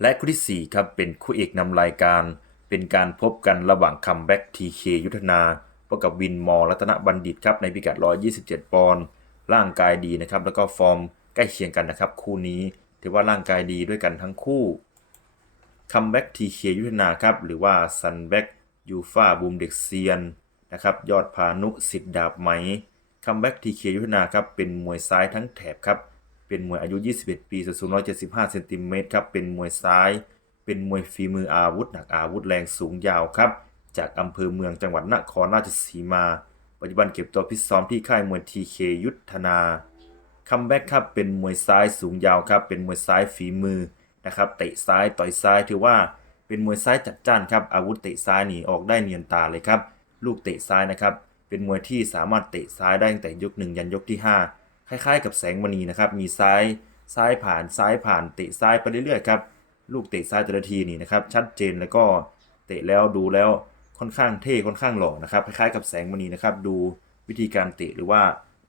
และคู่ที่4ครับเป็นคู่เอกนำรายการ เป็นการพบกันระหว่างคัมแบ็กทีเคยุทธนาพบกับวินมอรัตนบัณฑิตครับในพิกัด 127 ปอนด์ร่างกายดีนะครับแล้วก็ฟอร์มใกล้เคียงกันนะครับ คู่นี้ถือว่าร่างกายดีด้วยกันทั้งคู่คัมแบ็กทีเคยุทธนาครับหรือว่าซันแบ็กยูฟาบูมเด็กเซียนนะครับยอดพานุสิทธิ์ดาบไหมคัมแบ็กทีเคยุทธนาครับเป็นมวยซ้ายทั้งแถบครับ เป็นมวยอายุ 21 ปีสูง 175 เซนติเมตรครับ เป็นมวยซ้าย เป็นมวยฝีมืออาวุธหนักอาวุธแรงสูงยาวครับ จากอำเภอเมืองจังหวัดนครราชสีมา ปัจจุบันเก็บตัวพิซ้อมที่ค่ายมวยทีเคยุทธนาคัมแบ็กครับ เป็นมวยซ้ายสูงยาวครับ เป็นมวยซ้ายฝีมือนะครับ เตะซ้ายต่อยซ้ายถือว่าเป็นมวยซ้ายจัดจ้านครับ อาวุธเตะซ้ายหนีออกได้เนียนตาเลยครับ ลูกเตะซ้ายนะครับ เป็นมวยที่สามารถเตะซ้ายได้ตั้งแต่ยกหนึ่งยันยกที่ห้า คล้ายๆ กับแสงมณีนะครับ มีซ้ายซ้ายผ่านซ้ายผ่านเตะซ้ายไปเรื่อยๆครับลูกเตะซ้ายแต่ละทีนี่นะครับ ชัดเจนแล้วก็เตะแล้วดูแล้วค่อนข้างเท่ค่อนข้างหล่อนะครับคล้ายๆกับแสงมณีนะครับ ดูวิธีการเตะหรือว่า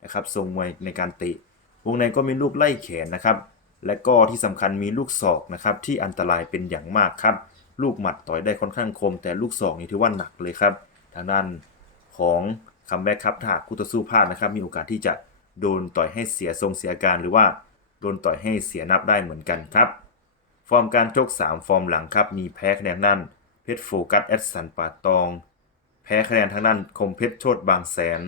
นะครับทรงมวยในการเตะ วงในก็มีลูกไล่แขนนะครับ และก็ที่สำคัญมีลูกศอกนะครับ ที่อันตรายเป็นอย่างมากครับ ลูกหมัดต่อยได้ค่อนข้างคม แต่ลูกศอกนี่ถือว่าหนักเลยครับ ทางด้านของคัมแบ็กครับถ้ากคู่ต่อสู้พลาดนะครับ มีโอกาสที่จะ โดนต่อยให้เสียทรงเสียการหรือว่าโดนต่อยให้เสียนับได้เหมือนกันครับ ฟอร์มการชก 3 ฟอร์มหลังครับ มีแพ้คะแนนนั่นเพชรโฟกัสแอดสันป่าตอง แพ้คะแนนทางด้านคมเพชรโชดบางแสน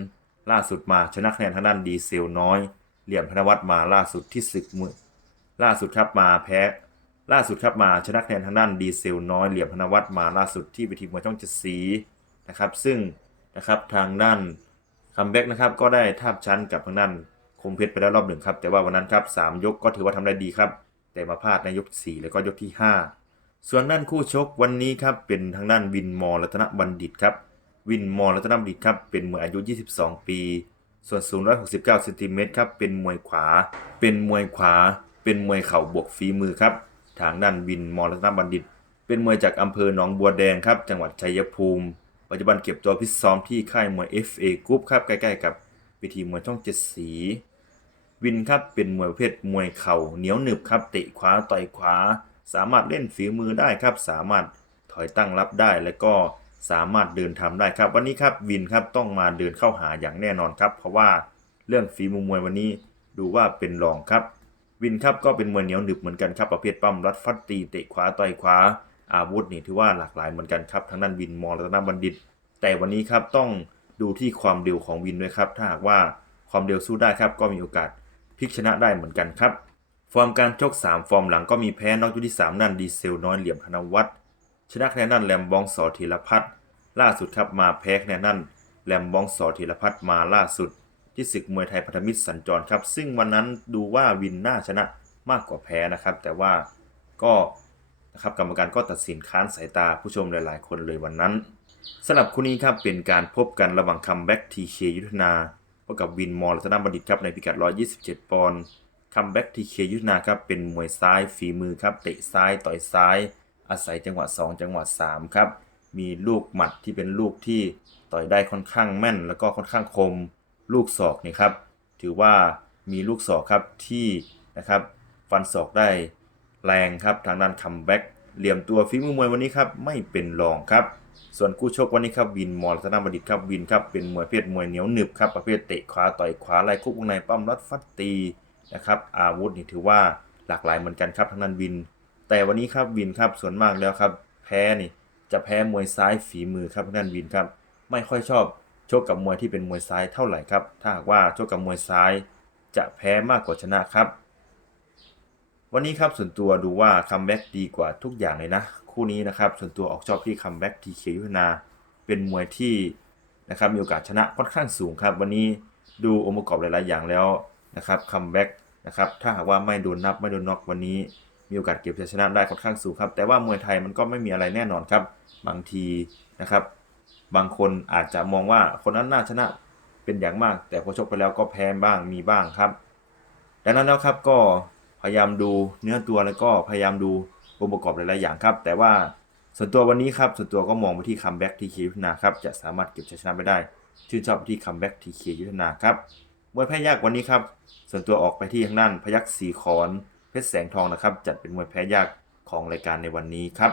ล่าสุดมาชนะคะแนนทางด้านดีเซลน้อย เหลี่ยมธนวัฒน์มาล่าสุดที่ศึกมือล่าสุดครับมาแพ้ ล่าสุดครับมาชนะคะแนนทางด้านดีเซลน้อยเหลี่ยมธนวัฒน์มาล่าสุดที่เวทีมวยช่องเจ็ดสีนะครับ ซึ่งนะครับทางด้าน คัมแบ็กนะครับก็ได้ทาบชั้นกับทางด้านคมเพชรไปแล้วรอบหนึ่งครับ แต่ว่าวันนั้นครับสามยกก็ถือว่าทำได้ดีครับ แต่มาพลาดในยก 4 แล้วก็ยกที่ 5 ส่วนด้านคู่ชกวันนี้ครับเป็นทางด้านวินมอรัตนบัณฑิตครับ วินมอรัตนบัณฑิตครับเป็นมวยอายุ 22 ปี ส่วนสูง169เซนติเมตรครับเป็นมวยขวา เป็นมวยขวา เป็นมวยเข่าบวกฝีมือครับ ทางด้านวินมอรัตนบัณฑิต เป็นมวยจากอำเภอหนองบัวแดงครับ จังหวัดชัยภูมิ ปัจจุบันเก็บตัวพิตซ้อมที่ค่ายมวย FA Group ครับใกล้ๆกับเวทีมวยช่องเจ็ดสี วินครับเป็นมวยประเภทมวยเข่าเหนียวหนึบครับเตะขวาต่อยขวา สามารถเล่นฝีมือได้ครับ สามารถถอยตั้งรับได้และก็สามารถเดินทำได้ครับ วันนี้ครับวินครับต้องมาเดินเข้าหาอย่างแน่นอนครับ เพราะว่าเรื่องฝีมือมวยวันนี้ดูว่าเป็นรองครับ วินครับก็เป็นมวยเหนียวหนึบเหมือนกันครับประเภทปั้มรัดฟัดตีเตะขวาต่อยขวา อาวุธนี่ถือว่าหลากหลายเหมือนกันครับทางด้านวินมอรัตนบัณฑิต แต่วันนี้ครับต้องดูที่ความเร็วของวินด้วยครับ ถ้าหากว่าความเร็วสู้ได้ครับก็มีโอกาสพลิกชนะได้เหมือนกันครับ ฟอร์มการชก 3 ฟอร์มหลังก็มีแพ้นอกยกที่ 3 นั่นดีเซลน้อยเหลี่ยมธนวัฒน์ชนะคะแนนนั่นแลมบองสอธีรพัฒน์ล่าสุดครับมาแพ้คะแนนนั่นแลมบองสอธีรพัฒน์มาล่าสุด ที่ศึกมวยไทยพันธมิตรสัญจรครับ ซึ่งวันนั้นดูว่าวินน่าชนะมากกว่าแพ้นะครับ แต่ว่าก็ นะครับกรรมการก็ตัดสินค้านสายตาผู้ชมหลาย ๆ คนเลยวันนั้นสำหรับคู่นี้ครับเป็นการพบกันระหว่างคัมแบ็กทีเคยุทธนาพบกับวินมอลรัตนบัณฑิตครับในพิกัด 127 ปอนด์คัมแบ็กทีเคยุทธนาครับเป็นมวยซ้ายฝีมือครับเตะซ้ายต่อยซ้าย อาศัยจังหวะ 2 จังหวะ 3 ครับ มีลูกหมัดที่เป็นลูกที่ต่อยได้ค่อนข้างแม่น แล้วก็ค่อนข้างคมลูกศอกนี่ครับ ถือว่ามีลูกศอกครับที่นะครับฟันศอกได้ แรงครับทางด้านคัมแบ็กเหลี่ยมตัวฝีมือมวยวันนี้ครับไม่เป็นรองครับ ส่วนคู่ชกวันนี้ครับวินมอรัตนบัณฑิตครับวินครับเป็นมวยเพศมวยเหนียวหนึบครับประเภทเตะขวาต่อยขวาไล่คุกวงในปั้มรัดฟัดตีนะครับอาวุธนี่ถือว่าหลากหลายเหมือนกันครับทางด้านวิน แต่วันนี้ครับวินครับส่วนมากแล้วครับแพ้นี่จะแพ้มวยซ้ายฝีมือครับทางด้านวินครับไม่ค่อยชอบชกกับมวยที่เป็นมวยซ้ายเท่าไหร่ครับถ้าหากว่าชกกับมวยซ้าย จะแพ้มากกว่าชนะครับ วันนี้ครับส่วนตัวดูว่าคัมแบ็กดีกว่าทุกอย่างเลยนะ คู่นี้นะครับส่วนตัวออกชอบที่คัมแบ็กทีเคยุทธนา เป็นมวยที่นะครับมีโอกาสชนะค่อนข้างสูงครับ วันนี้ดูองค์ประกอบหลาย ๆ อย่างแล้วนะครับคัมแบ็กนะครับถ้าหากว่าไม่โดนนับไม่โดนน็อกวันนี้ มีโอกาสเก็บชัยชนะได้ค่อนข้างสูงครับ แต่ว่ามวยไทยมันก็ไม่มีอะไรแน่นอนครับ บางทีนะครับ บางคนอาจจะมองว่าคนนั้นน่าชนะเป็นอย่างมาก แต่พอชกไปแล้วก็แพ้บ้างมีบ้างครับ ดังนั้นแล้วครับก็ พยายามดูเนื้อตัวแล้วก็พยายามดูองค์ประกอบหลายๆอย่างครับ แต่ว่าส่วนตัววันนี้ครับส่วนตัวก็มองไปที่คัมแบ็กทีเคยุทธนาครับจะสามารถเก็บชัยชนะไปได้ ชื่นชอบไปที่คัมแบ็กทีเคยุทธนาครับมวยแพ้ยากวันนี้ครับส่วนตัวออกไปที่ทางด้านพยักษ์สีขอนเพชรแสงทองนะครับ จัดเป็นมวยแพ้ยากของรายการในวันนี้ครับ